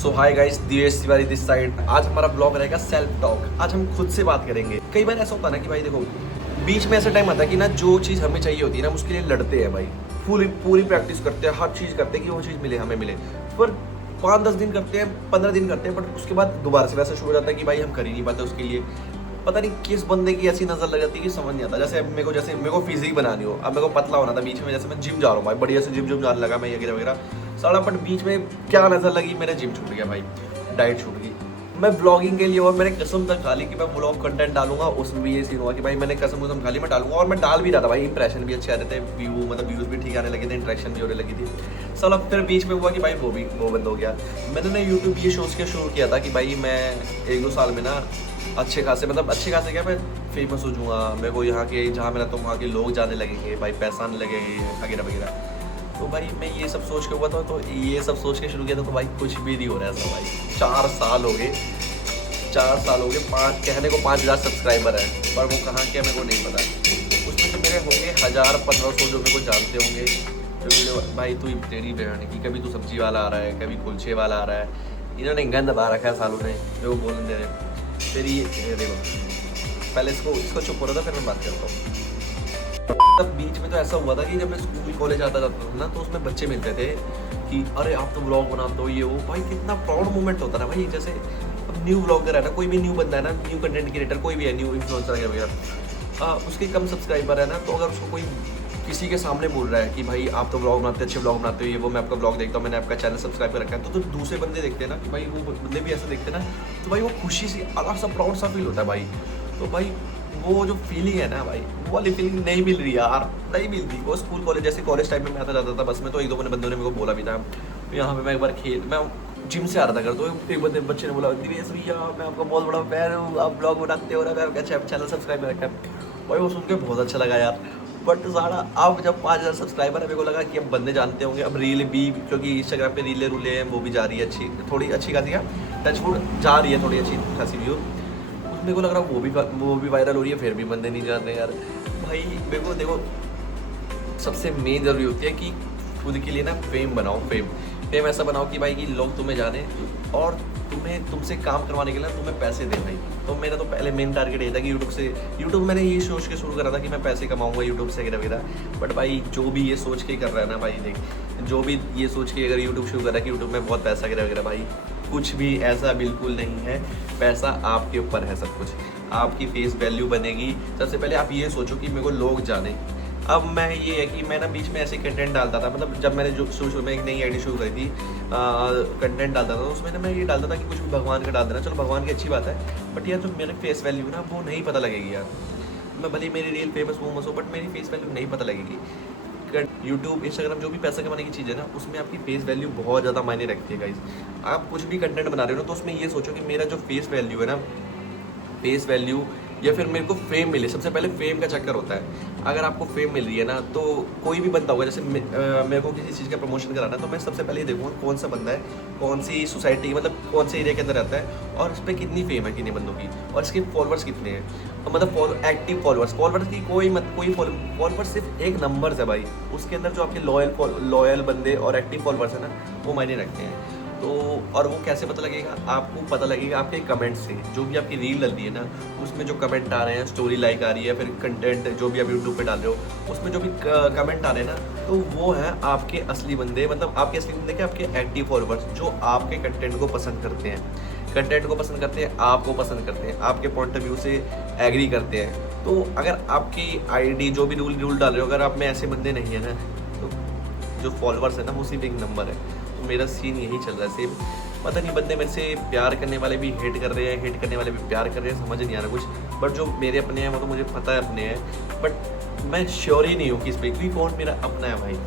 So hi guys, Divesh Tiwari this side. आज हमारा blog रहेगा सेल्फ टॉक। आज हम खुद से बात करेंगे। कई बार ऐसा होता है ना कि भाई देखो, बीच में ऐसा टाइम आता है कि ना जो चीज़ हमें चाहिए होती है ना, हम उसके लिए लड़ते हैं भाई। पूरी पूरी प्रैक्टिस करते हैं, हर चीज़ करते हैं कि वो चीज़ मिले, हमें मिले। पर 5-10 दिन करते हैं, 15 दिन करते हैं, बट उसके बाद दोबारा से वैसा शुरू हो जाता है कि भाई हम कर ही नहीं पाते उसके लिए। पता नहीं किस बंदे की ऐसी नजर लग जाती है कि समझ नहीं आता। जैसे मेरे को फिजिक बनानी हो, अब मेरे को पतला होना था। बीच में जैसे मैं जिम जा रहा हूँ भाई, बढ़िया से जिम जाने लगा मैं, वगैरह वगैरह सारा। बट बीच में क्या नजर लगी, मेरा जिम छूट गया भाई, डाइट छूट गई। मैं ब्लॉगिंग के लिए और मैंने कसम तक खा ली कि मैं ब्लॉग कंटेंट डालूंगा। उसमें भी ये सीन हुआ कि भाई मैंने कसम खा ली, मैं डालूंगा। और मैं डाल भी रहा था भाई, इंप्रेशन भी अच्छे आ रहे थे, व्यूज भी ठीक आने लगे थे, इंटरेक्शन भी होने लगी थी। साला फिर बीच में हुआ कि भाई वो बंद हो गया। मैंने ना यूट्यूब ये शोज के शुरू किया था कि भाई मैं 1-2 साल में ना अच्छे खासे क्या, मैं फेमस हो जाऊँगा। मेरे को यहाँ के, जहाँ मैं रहता हूँ वहाँ के लोग जाने लगेंगे भाई, पैसा आने लगेंगे वगैरह वगैरह। तो भाई मैं ये सब सोच के हुआ था, तो ये सब सोच के शुरू किया था। तो भाई कुछ भी नहीं हो रहा है ऐसा भाई। 4 साल हो गए, कहने को 5000 सब्सक्राइबर है, पर वो कहाँ के मेरे को नहीं पता। उसमें तो मेरे होंगे 1000-1500 जो मेरे को जानते होंगे, क्योंकि भाई तू तेरी बहन की, कभी तू सब्जी वाला आ रहा है, कभी कुलचे वाला आ रहा है। इन्होंने गंद दबा रखा है सालों ने, जो बोलने दे रहे। फिर ये देखो, पहले इसको चुप हो रहा था, फिर मैं बात करता हूँ। तब बीच में तो ऐसा हुआ था कि जब मैं स्कूल कॉलेज आता था ना, तो उसमें बच्चे मिलते थे कि अरे आप तो व्लॉग बनाते हो, ये वो। भाई कितना प्राउड मोमेंट होता है ना भाई। जैसे अब न्यू व्लॉगर है ना, कोई भी न्यू बंदा है ना, न्यू कंटेंट क्रिएटर कोई भी है, न्यू इन्फ्लुएंसर वगैरह, उसके कम सब्सक्राइबर है ना, तो अगर उसको कोई किसी के सामने बोल रहा है कि भाई आप तो व्लॉग बनाते, अच्छे व्लॉग बनाते हो, ये वो, मैं आपका व्लॉग देखता हूँ, मैंने आपका चैनल सब्सक्राइब कर रखा है, तो दूसरे बंदे देखते हैं ना कि भाई वो बंदे भी ऐसे देखते हैं ना, तो भाई वो खुशी सी अलग सा प्राउड सा फील होता है भाई। तो भाई वो जो फीलिंग है ना भाई, वो वाली फीलिंग नहीं मिल रही यार, नहीं मिलती। वो स्कूल कॉलेज, जैसे कॉलेज टाइम में मैं आता जाता था बस में, तो 1-2 बंदों ने मेरे को बोला भी था। यहाँ पे मैं एक बार मैं जिम से आ रहा था घर, तो एक बच्चे ने बोला, दिवेश भैया मैं आपका बहुत बड़ा फैन हूँ, आप ब्लॉग बनाते हो ना, मैं आपका चैनल सब्सक्राइब कर रखा है। भाई वो सुन के बहुत अच्छा लगा यार। बट सारा अब जब 5000 सब्सक्राइबर है, मेरे को लगा कि अब बंदे जानते होंगे। अब रील भी, क्योंकि इंस्टाग्राम पे रीलें रूलें हैं, वो भी जा रही है थोड़ी अच्छी खासी, टचवुड जा रही है थोड़ी अच्छी खासी व्यू। मेरे को लग रहा है वो भी वायरल हो रही है, फिर भी बंदे नहीं जान रहे यार। भाई मेरे को देखो, सबसे मेन जरूरी होती है कि खुद के लिए ना फेम बनाओ। फेम ऐसा बनाओ कि भाई कि लोग तुम्हें जाने, और तुमसे काम करवाने के लिए तुम्हें पैसे दे भाई। तो मेरा तो पहले मेन टारगेट ये था कि यूट्यूब मैंने ये सोच के शुरू करा था कि मैं पैसे कमाऊंगा यूट्यूब से वगैरह वगैरह। बट भाई जो भी ये सोच के कर रहा है ना भाई, देख, जो भी ये सोच के अगर यूट्यूब शुरू कर रहा है कि यूट्यूब में बहुत पैसा वगैरह वगैरह, भाई कुछ भी ऐसा बिल्कुल नहीं है। पैसा आपके ऊपर है सब कुछ, आपकी फेस वैल्यू बनेगी। सबसे पहले आप ये सोचो कि मेरे को लोग जाने। अब मैं ये है कि मैं ना बीच में ऐसे कंटेंट डालता था, मतलब जब मैंने जो शुरू में एक नई आईडी शुरू करी थी, कंटेंट डालता था, उसमें ना मैं ये डालता था कि कुछ भी भगवान का डाल देना। चलो भगवान की अच्छी बात है, बट यार जो मेरे फेस वैल्यू है ना, वो नहीं पता लगेगी यार। मैं भले मेरी रील फेमस हो, बट मेरी फेस वैल्यू नहीं पता लगेगी। यूट्यूब, इंस्टाग्राम, जो भी पैसा कमाने की चीज़ है ना, उसमें आपकी फेस वैल्यू बहुत ज़्यादा मायने रखती है गाइस। आप कुछ भी कंटेंट बना रहे हो ना, तो उसमें ये सोचो कि मेरा जो फेस वैल्यू है ना, फेस वैल्यू या फिर मेरे को फेम मिले। सबसे पहले फेम का चक्कर होता है। अगर आपको फेम मिल रही है ना, तो कोई भी बंदा होगा, जैसे मेरे को किसी चीज़ का प्रमोशन कराना है, तो मैं सबसे पहले देखूँगा कौन सा बंदा है, कौन सी सोसाइटी, मतलब कौन से एरिया के अंदर रहता है, और उस पर कितनी फेम है कितने बंदों की, और इसके फॉलोअर्स कितने हैं। मतलब एक्टिव फॉलोअर्स की कोई फॉलोअर्स सिर्फ एक नंबर है भाई। उसके अंदर जो आपके लॉयल बंदे और एक्टिव फॉलोअर्स है ना, वो मायने रखते हैं। तो और वो कैसे पता लगेगा? आपको पता लगेगा आपके कमेंट से। जो भी आपकी रील डलती है ना, उसमें जो कमेंट आ रहे हैं, स्टोरी लाइक आ रही है, फिर कंटेंट जो भी आप यूट्यूब पे डाल रहे हो, उसमें जो भी कमेंट आ रहे हैं ना, तो वो है आपके असली बंदे। मतलब आपके असली बंदे क्या, आपके एक्टिव फॉलोअर्स, जो आपके कंटेंट को पसंद करते हैं, आपको पसंद करते हैं, आपके पॉइंट ऑफ व्यू से एग्री करते हैं। तो अगर आपकी आईडी जो भी रूल डाल रहे हो, अगर आप में ऐसे बंदे नहीं है ना, तो जो फॉलोअर्स है ना, वो सिर्फ एक नंबर है। तो मेरा सीन यही चल रहा है सेम। पता नहीं, बंदे मेरे से प्यार करने वाले भी हेट कर रहे हैं, हेट करने वाले भी प्यार कर रहे हैं, समझ नहीं आ रहा कुछ। बट जो मेरे अपने हैं वो तो मुझे पता है अपने हैं, बट मैं श्योर ही नहीं हूँ कि इस पर, क्योंकि कौन मेरा अपना है भाई।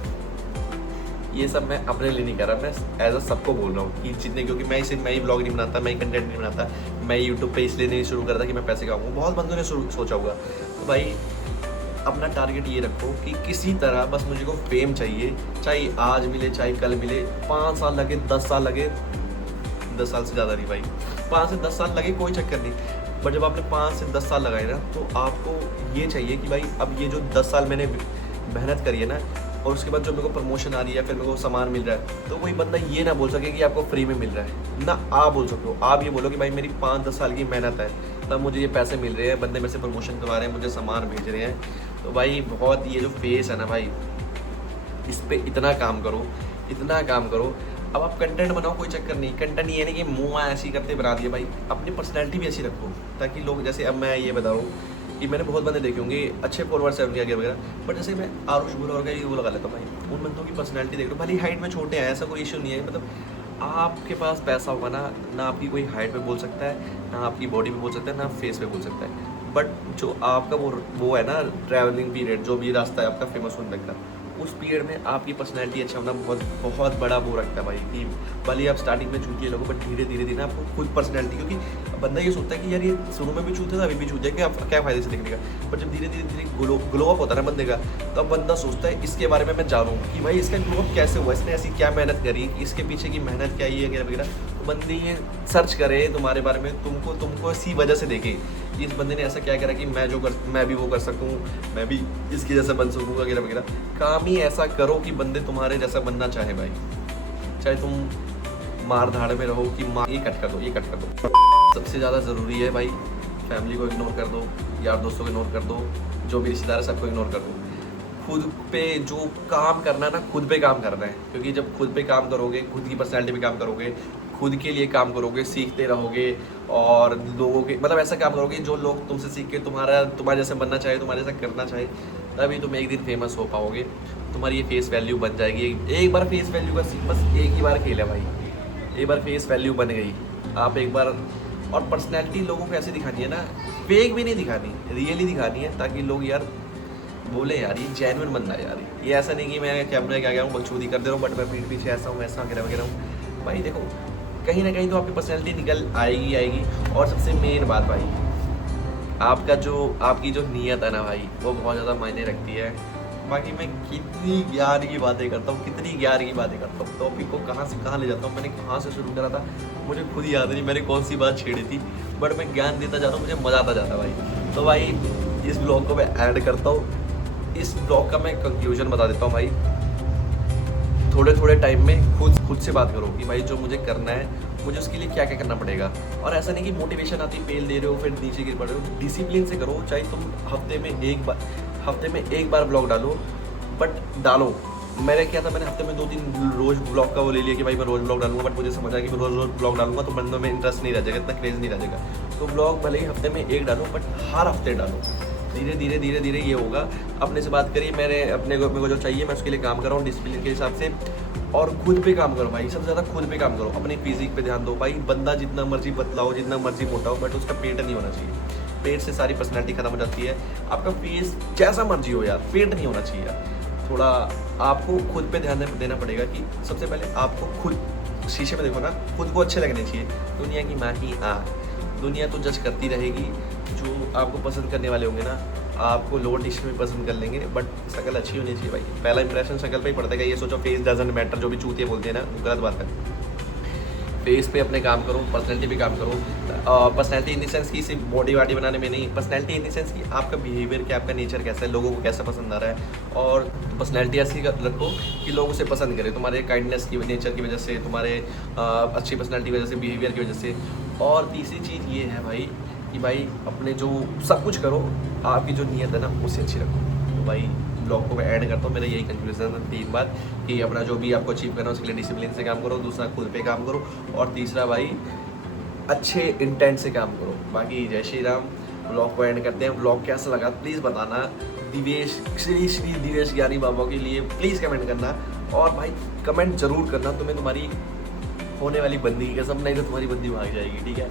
ये सब मैं अपने लिए नहीं कर रहा, मैं एज अ सबको बोल रहा हूँ कि जितने, क्योंकि मैं ही ब्लॉग नहीं बनाता, मैं ही कंटेंट नहीं बनाता, मैं यूट्यूब पे इसलिए नहीं शुरू कर रहा था कि मैं पैसे कमाऊँ। बहुत बंदों ने सोचा होगा। तो भाई अपना टारगेट ये रखो कि किसी तरह बस मुझे को फेम चाहिए, चाहे आज मिले चाहे कल मिले, 5 साल लगे, 10 साल लगे, 10 साल से ज़्यादा नहीं भाई, 5 से 10 साल लगे, कोई चक्कर नहीं। बट जब आपने 5 से 10 साल लगाए ना, तो आपको ये चाहिए कि भाई अब ये जो 10 साल मैंने मेहनत करी है ना, और उसके बाद जो मेरे को प्रमोशन आ रही है, फिर मेरे को सामान मिल रहा है, तो कोई बंदा ये ना बोल सके कि आपको फ्री में मिल रहा है ना। आप बोल सकते हो, आप ये बोलो कि भाई मेरी 5-10 साल की मेहनत है, तब मुझे ये पैसे मिल रहे हैं, बंदे मेरे से प्रमोशन करवा रहे हैं, मुझे सामान भेज रहे हैं। तो भाई बहुत ये जो फेस है ना भाई, इस पर इतना काम करो, इतना काम करो। अब आप कंटेंट बनाओ, कोई चक्कर नहीं, कंटेंट ये नहीं कि मुँह ऐसी करते बना दिए भाई, अपनी पर्सनैलिटी भी ऐसी रखो ताकि लोग, जैसे अब मैं ये बता रहा हूँ कि मैंने बहुत बंदे देखे होंगे अच्छे फॉलोअर्स हैं उनके आगे वगैरह, बट जैसे मैं आरुष बोलर का ये वो लगा लेता हूँ भाई, उन बंदों की पर्सनैलिटी देख लो, भले हाइट में छोटे हैं, ऐसा कोई इशू नहीं है, मतलब आपके पास पैसा होगा ना आपकी कोई हाइट पे बोल सकता है, ना आपकी बॉडी पे बोल सकता है, ना फेस पे बोल सकता है, बट जो आपका वो है ना ट्रैवलिंग पीरियड, जो भी रास्ता है आपका फेमस होने तक का, उस पीरियड में आपकी पर्सनैलिटी अच्छा होना बहुत बड़ा वो रखता है भाई, कि भले आप स्टार्टिंग में चूतिए लोगों, बट धीरे धीरे आपको खुद पर्सनैलिटी, क्योंकि बंदा ये सोचता है कि यार ये शुरू में भी चूते था, अभी भी चूते हैं, क्या फ़ायदे से दिखने का, पर जब धीरे धीरे ग्लो अप होता है ना बंदे का, तब बंदा सोचता है इसके बारे में मैं जानूँ कि भाई इसका ग्लो अप कैसे हुआ, इसने ऐसी क्या मेहनत करी, इसके पीछे की मेहनत क्या है वगैरह वगैरह। तो बंदे ये सर्च करे तुम्हारे बारे में, तुमको इसी वजह से देखे कि इस बंदे ने ऐसा क्या करा कि मैं भी वो कर सकूँ, मैं भी इसकी जैसा बन सकूँ वगैरह वगैरह। काम ही ऐसा करो कि बंदे तुम्हारे जैसा बनना चाहे भाई, चाहे तुम मार धाड़ में रहो कि ये कट कर दो। सबसे ज़्यादा ज़रूरी है भाई, फैमिली को इग्नोर कर दो, यार दोस्तों को इग्नोर कर दो, जो भी रिश्तेदार है सबको इग्नोर कर दो। खुद पे जो काम करना है ना, खुद पे काम करना है, क्योंकि जब खुद पे काम करोगे, खुद की पर्सनैलिटी पे काम करोगे, खुद के लिए काम करोगे, सीखते रहोगे और लोगों के मतलब ऐसा काम करोगे जो लोग तुमसे सीख के तुम्हारे जैसे बनना चाहे, तुम्हारे जैसा करना चाहे, तभी तुम एक दिन फेमस हो पाओगे, तुम्हारी ये फेस वैल्यू बन जाएगी। एक बार फेस वैल्यू का बस एक ही बार खेल है भाई, एक बार फेस वैल्यू बन गई, आप एक बार। और पर्सनैलिटी लोगों को ऐसे दिखानी है ना, फेक भी नहीं दिखानी, रियली दिखानी है, ताकि लोग यार बोले यार ये जेन्युइन बंदा है यार, ये ऐसा नहीं कि मैं कैमरे के आगे हूँ बकचोदी कर दे रहा हूँ, बट मैं पीठ पीछे ऐसा हूँ वैसा वगैरह वगैरह हूँ। भाई देखो, कहीं ना कहीं तो आपकी पर्सनैलिटी निकल आएगी। और सबसे मेन बात भाई, आपकी जो नीयत है ना भाई, वो बहुत ज़्यादा मायने रखती है। बाकी मैं कितनी ज्ञान की बातें करता हूँ, टॉपिक को कहाँ से कहाँ ले जाता हूँ, मैंने कहाँ से शुरू करा था मुझे खुद याद नहीं, मैंने कौन सी बात छेड़ी थी, बट मैं ज्ञान देता जा रहा हूँ, मुझे मज़ा आता जाता भाई। तो भाई इस ब्लॉग को मैं ऐड करता हूँ, इस ब्लॉग का मैं कंक्लूजन बता देता हूँ भाई। थोड़े टाइम में खुद से बात करो कि भाई जो मुझे करना है, मुझे उसके लिए क्या क्या करना पड़ेगा। और ऐसा नहीं कि मोटिवेशन आती फेल दे रहे हो फिर नीचे गिर पड़ रहे हो, डिसिप्लिन से करो। चाहे तुम हफ्ते में एक बार ब्लॉग डालो, बट डालो। मैंने क्या था, मैंने हफ्ते में 2-3 रोज ब्लॉग का वो ले लिया कि भाई मैं रोज ब्लॉग डालूंगा, बट मुझे समझ आया कि मैं रोज ब्लॉग डालूंगा तो बंदों में इंटरेस्ट नहीं रह जाएगा, इतना क्रेज नहीं रह जाएगा। तो ब्लॉग भले ही हफ्ते में एक डालो, बट हर हफ्ते डालो। धीरे धीरे ये होगा। अपने से बात करिए, मेरे को जो चाहिए मैं उसके लिए काम कर रहा हूँ डिसिप्लिन के हिसाब से। और खुद पे काम करो भाई, सबसे ज़्यादा खुद पे काम करो, अपनी फिजिक पे ध्यान दो भाई। बंदा जितना मर्जी बतलाओ, जितना मर्जी मोटा हो, बट उसका पेट नहीं होना चाहिए। पेट से सारी पर्सनैलिटी खत्म हो जाती है। आपका फेस जैसा मर्जी हो यार, पेट नहीं होना चाहिए यार। थोड़ा आपको खुद पे ध्यान देना पड़ेगा कि सबसे पहले आपको खुद शीशे में देखो ना, खुद को अच्छे लगने चाहिए। दुनिया की माँ की दुनिया तो जज करती रहेगी। जो आपको पसंद करने वाले होंगे ना, आपको लोअर डिश में पसंद कर लेंगे, बट शक्ल अच्छी होनी चाहिए भाई। पहला इंप्रेशन शक्ल पे ही पड़ता है। ये सोचो फेस डजंट मैटर, जो भी चूतिए बोलते हैं ना, गलत बात है। फेस पे अपने काम करो, पर्सनैलिटी पे काम करो। पर्सनैलिटी इन द सेंस कि सिर्फ बॉडी वाडी बनाने में नहीं, पर्सनैलिटी इन द सेंस कि आपका बिहेवियर क्या, आपका नेचर कैसा है, लोगों को कैसा पसंद आ रहा है। और पर्सनैलिटी ऐसी रखो कि लोग उसे पसंद करें, तुम्हारे काइंडनेस की नेचर की वजह से, तुम्हारे अच्छी पर्सनैलिटी की वजह से, बिहेवियर की वजह से। और तीसरी चीज़ ये है भाई कि भाई अपने जो सब कुछ करो, आपकी जो नीयत है ना उसे अच्छी रखो। तो भाई ब्लॉग को मैं ऐड करता हूँ, मेरा यही कंक्लूजन है। 3 बात कि अपना जो भी आपको अचीव करना है उसके लिए डिसिप्लिन से काम करो, दूसरा खुद पे काम करो, और तीसरा भाई अच्छे इंटेंट से काम करो। बाकी जय श्री राम। ब्लॉग को एंड करते हैं। ब्लॉग कैसा लगा प्लीज़ बताना। श्री दिवेश ज्ञानी बाबा के लिए प्लीज़ कमेंट करना, और भाई कमेंट जरूर करना। तुम्हें तुम्हारी होने वाली बंदी की कसम, नहीं तो तुम्हारी बंदी भाग जाएगी, ठीक है।